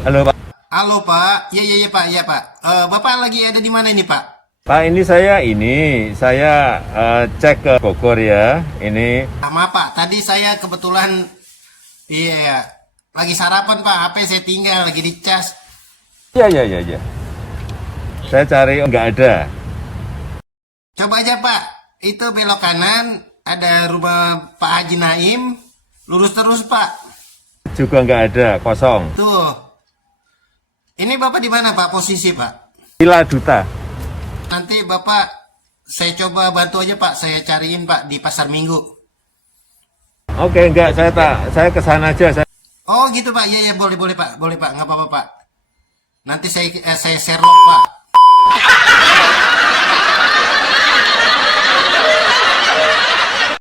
Halo Pak. Halo Pak, iya iya iya Pak, iya Pak. Bapak lagi ada di mana ini Pak? Pak ini saya cek ke Bogor ya. Ini Maaf Pak, tadi saya kebetulan iya lagi sarapan Pak, HP saya tinggal lagi dicas. ya. Saya cari nggak ada. Coba aja Pak, itu belok kanan ada rumah Pak Haji Naim, lurus terus Pak. Juga nggak ada, kosong. Tuh, ini Bapak di mana Pak posisi Pak? Villa Duta. Nanti Bapak saya coba bantu aja Pak, saya cariin Pak di Pasar Minggu. Oke, enggak, saya ke sana aja. Oh gitu Pak, iya iya boleh boleh Pak, nggak apa-apa Pak. Nanti saya Sherlock Pak.